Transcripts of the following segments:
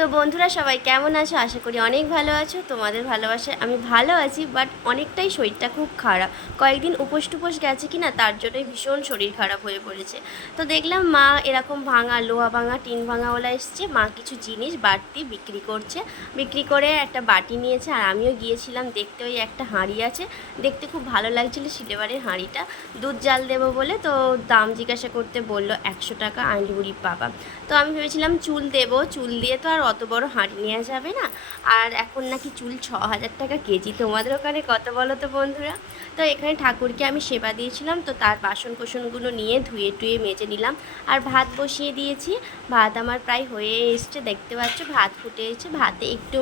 তো বন্ধুরা সবাই কেমন আছো? আশা করি অনেক ভালো আছো। তোমাদের ভালোবাসায় আমি ভালো আছি, বাট অনেকটাই শরীরটা খুব খারাপ। কয়েকদিন উপোস টুপোস গেছে কি না, তার জন্যই ভীষণ শরীর খারাপ হয়ে পড়েছে। তো দেখলাম মা এরকম ভাঙা লোহা ভাঙা টিন ভাঙাওয়ালা এসছে, মা কিছু জিনিস বাড়তি বিক্রি করছে। বিক্রি করে একটা বাটি নিয়েছে, আর আমিও গিয়েছিলাম দেখতে। ওই একটা হাঁড়ি আছে, দেখতে খুব ভালো লাগছিল সিলেবারের হাঁড়িটা। দুধ জাল দেবো বলে তো দাম জিজ্ঞাসা করতে বললো 100 টাকা। আইনবুড়ি বাবা, তো আমি ভেবেছিলাম চুল দেবো, চুল দিয়ে তো আর অত বড় হাঁড়ি নেওয়া যাবে না। আর এখন নাকি চুল 6,000 টাকা কেজি। তোমাদের ওখানে কত বলো তো বন্ধুরা? তো এখানে ঠাকুরকে আমি সেবা দিয়েছিলাম, তো তার বাসন কোসনগুলো নিয়ে ধুয়ে টুয়ে মেজে নিলাম। আর ভাত বসিয়ে দিয়েছি। ভাত আমার প্রায় হয়ে এসছে, দেখতে পাচ্ছ ভাত ফুটে এসেছে। ভাতে একটু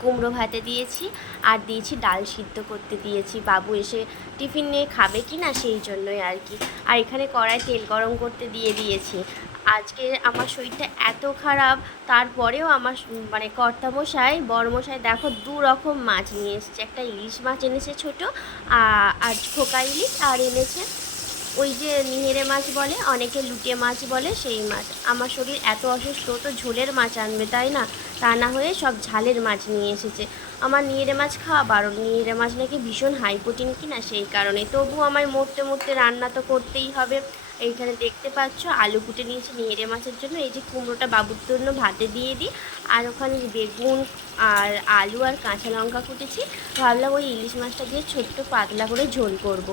কুমড়ো ভাতে দিয়েছি, আর দিয়েছি ডাল সিদ্ধ করতে দিয়েছি। বাবু এসে টিফিন নিয়ে খাবে কি না, সেই জন্যই আর কি। আর এখানে কড়াই তেল গরম করতে দিয়ে দিয়েছি। আজকে আমার শরীরটা এত খারাপ, তারপরেও আমার মানে কর্তামশাই বড়মশাই দেখো 2 রকম মাছ নিয়ে এসেছে। একটা ইলিশ মাছ এনেছে ছোটো, আর খোকা ইলিশ, আর এনেছে ওই যে নিহেরে মাছ বলে, অনেকে লুটে মাছ বলে, সেই মাছ। আমার শরীর এত অসুস্থ, তো ঝোলের মাছ আনবে তাই না, তা না হয়ে সব ঝালের মাছ নিয়ে এসেছে। আমার নিহেরে মাছ খাওয়া বারণ, নিহেরে মাছ নাকি ভীষণ হাই প্রোটিন কিনা, সেই কারণে। তবু আমায় মরতে মরতে রান্না তো করতেই হবে। এইখানে দেখতে পাচ্ছ আলু কুটে নিয়েছি নিহেরে মাছের জন্য। এই যে কুমড়োটা বাবুর জন্য ভাতে দিয়ে দিই, আর ওখানে বেগুন আর আলু আর কাঁচা লঙ্কা কুটেছি। ভাবলাম ওই ইলিশ মাছটা দিয়ে ছোট্ট পাতলা করে ঝোল করব।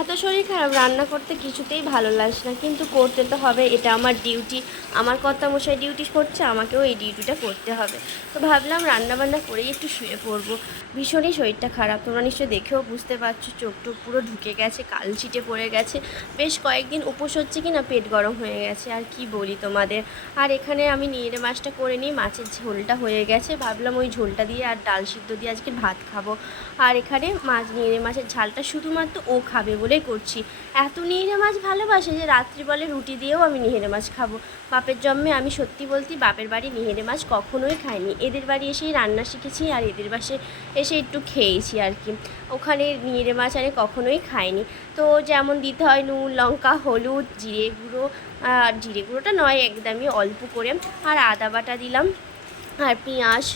এত শরীর খারাপ, রান্না করতে কিছুতেই ভালো লাগছে না, কিন্তু করতে তো হবে, এটা আমার ডিউটি। আমার কর্তামশাই ডিউটি করছে, আমাকেও এই ডিউটিটা করতে হবে। তো ভাবলাম রান্না বান্না করেই একটু শুয়ে পড়বো। ভীষণই শরীরটা খারাপ, তোমরা নিশ্চয়ই দেখেও বুঝতে পারছো, চোখ টোক পুরো ঢুকে গেছে, কাল ছিটে পড়ে গেছে। বেশ কয়েকদিন উপোস হচ্ছে কি না, পেট গরম হয়ে গেছে, আর কি বলি তোমাদের। আর এখানে আমি নিয়ে মাছটা করে নিই, মাছের ঝোলটা হয়ে গেছে। ভাবলাম ওই ঝোলটা দিয়ে আর ডাল সিদ্ধ দিয়ে আজকে ভাত খাবো। আর এখানে মাছ নিয়ে মাছের ঝালটা শুধুমাত্র ও খাবে বলেই করছি। এত নিহেরে মাছ ভালোবাসে যে রাত্রি বলে রুটি দিয়েও আমি নিহেরে মাছ খাবো। বাপের জন্মে আমি সত্যি বলতে বাপের বাড়ি নিহেরে মাছ কখনোই খাইনি। এদের বাড়ি এসেই রান্না শিখেছি, আর এদের বাসে এসে একটু খেয়েছি আর কি। ওখানে নিহেরে মাছ আরে কখনোই খাইনি। তো যেমন দিতে হয় নুন লঙ্কা হলুদ জিরে গুঁড়ো, জিরে গুঁড়োটা নয় একদমই অল্প করে, আর আদা বাটা দিলাম, আর পেঁয়াজ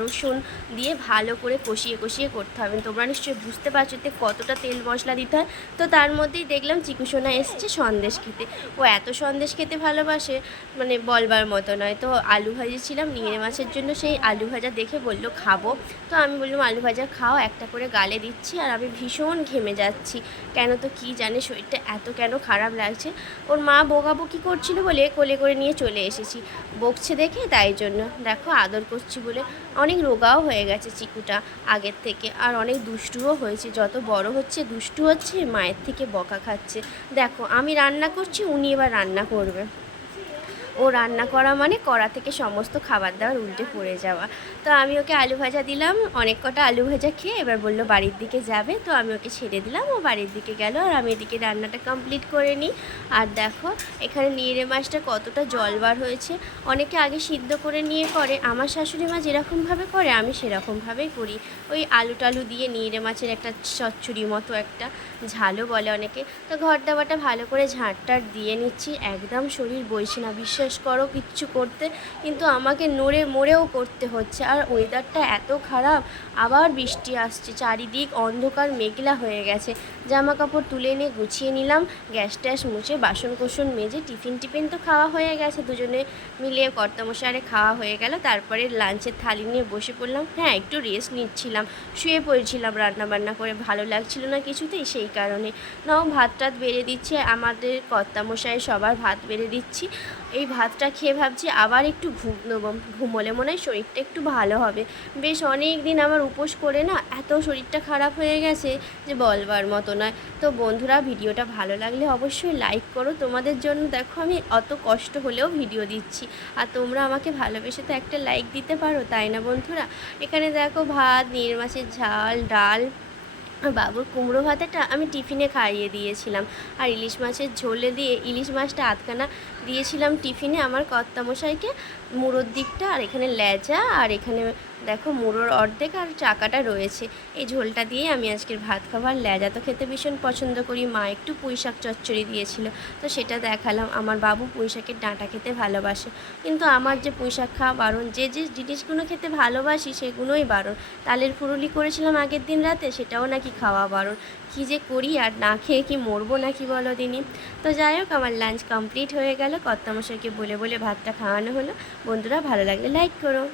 রসুন দিয়ে ভালো করে কষিয়ে কষিয়ে করতে হবে। তোমরা নিশ্চয়ই বুঝতে পারছো এতে কতটা তেল মশলা দিতে হয়। তো তার মধ্যেই দেখলাম চিকুসোনা এসছে সন্দেশ খেতে। ও এত সন্দেশ খেতে ভালোবাসে, মানে বলবার মতো নয়। তো আলু ভাজিয়েছিলাম নিয়ে মাছের জন্য, সেই আলু ভাজা দেখে বললো খাবো। তো আমি বললাম আলু ভাজা খাও, একটা করে গালে দিচ্ছি। আর আমি ভীষণ ঘেমে যাচ্ছি, কেন তো কি জানে শরীরটা এত কেন খারাপ লাগছে। ওর মা বকাবকি করছিল বলে কোলে করে নিয়ে চলে এসেছি, বকছে দেখে, তাই জন্য দেখো আদর করছি বলে। অনেক রোগাও হয়ে গেছে চিকুটা আগের থেকে, আর অনেক দুষ্টুও হয়েছে। যত বড় হচ্ছে দুষ্টু হচ্ছে, মায়ের থেকে বকা খাচ্ছে। দেখো আমি রান্না করছি, উনি এবার রান্না করবে। ও রান্না করা মানে কড়া থেকে সমস্ত খাবার দাবার উল্টে পড়ে যাওয়া। তো আমি ওকে আলু ভাজা দিলাম, অনেক কটা আলু ভাজা খেয়ে এবার বললো বাড়ির দিকে যাবে। তো আমি ওকে ছেড়ে দিলাম, ও বাড়ির দিকে গেল, আর আমি এদিকে রান্নাটা কমপ্লিট করে নিই। আর দেখো এখানে নিয়েরে মাছটা কতটা জল বার হয়েছে। অনেকে আগে সিদ্ধ করে নিয়ে করে, আমার শাশুড়ি মা যেরকমভাবে করে আমি সেরকমভাবেই করি। ওই আলু টালু দিয়ে নিয়েরে মাছের একটা চচ্চড়ি মতো একটা ঝালও বলে অনেকে। তো ঘর দাবাটা ভালো করে ঝাঁটটার দিয়ে নিচ্ছি, একদম শরীর বইছে না বিশ্বাস করো কিচ্ছু করতে, কিন্তু আমাকে নড়ে মরেও করতে হচ্ছে। আর ওয়েদারটা এত খারাপ, আবার বৃষ্টি আসছে, চারিদিক অন্ধকার মেঘলা হয়ে গেছে। জামা কাপড় তুলে এনে গুছিয়ে নিলাম, গ্যাস ট্যাস মুছে বাসন কোসন মেজে টিফিন তো খাওয়া হয়ে গেছে, দুজনে মিলে কর্তামশারে খাওয়া হয়ে গেল। তারপরে লাঞ্চের থালি নিয়ে বসে পড়লাম। হ্যাঁ একটু রেস্ট নিচ্ছিলাম, শুয়ে পড়েছিলাম, রান্না বান্না করে ভালো লাগছিল না কিছুতেই, সেই কারণে। নাও ভাত টাত বেড়ে দিচ্ছে আমাদের কর্তামশাই, সবার ভাত বেড়ে দিচ্ছি। এই ভাতটা খেয়ে ভাবছি আবার একটু নেবো, ঘুমোলে মনে হয় শরীরটা একটু ভালো হবে। বেশ অনেক দিন আমার উপোস করে না এত শরীরটা খারাপ হয়ে গেছে যে বলবার মতো নয়। তো বন্ধুরা ভিডিওটা ভালো লাগলে অবশ্যই লাইক করো, তোমাদের জন্য দেখো আমি অত কষ্ট হলেও ভিডিও দিচ্ছি, আর তোমরা আমাকে ভালোবেসে তো একটা লাইক দিতে পারো, তাই না বন্ধুরা। এখানে দেখো ভাত, নির মাছের ঝাল, ডাল, বাবুর কুমড়ো ভাতাটা আমি টিফিনে খাইয়ে দিয়েছিলাম। আর ইলিশ মাছের ঝোলে দিয়ে ইলিশ মাছটা আধখানা দিয়েছিলাম টিফিনে আমার কর্তামশাইকে। মুড়োর দিকটা, আর এখানে লেজা, আর এখানে দেখো মুড়োর অর্ধেক আর চাকাটা রয়েছে। এই ঝোলটা দিয়ে আমি আজকের ভাত খাবার। লেজা তো খেতে ভীষণ পছন্দ করি, মা একটু পুঁই শাক চচ্চড়ি দিয়েছিল, তো সেটা দেখালাম। আমার বাবু পুঁই শাকের ডাঁটা খেতে ভালোবাসে, কিন্তু আমার যে পুঁই শাক খাওয়া বারণ, যে যে জিনিসগুলো খেতে ভালোবাসি সেগুলোই বারণ। তালের ফুরুলি করেছিলাম আগের দিন রাতে, সেটাও নাকি খাওয়া বারণ। কী যে করি, আর না খেয়ে কি মরবো নাকি বলো দিনই। তো যাই হোক, আমার লাঞ্চ কমপ্লিট হয়ে গেল, কর্তামশাইকে বলে বলে ভাতটা খাওয়ানো হলো। বন্ধুরা, ভালো লাগলে লাইক করো।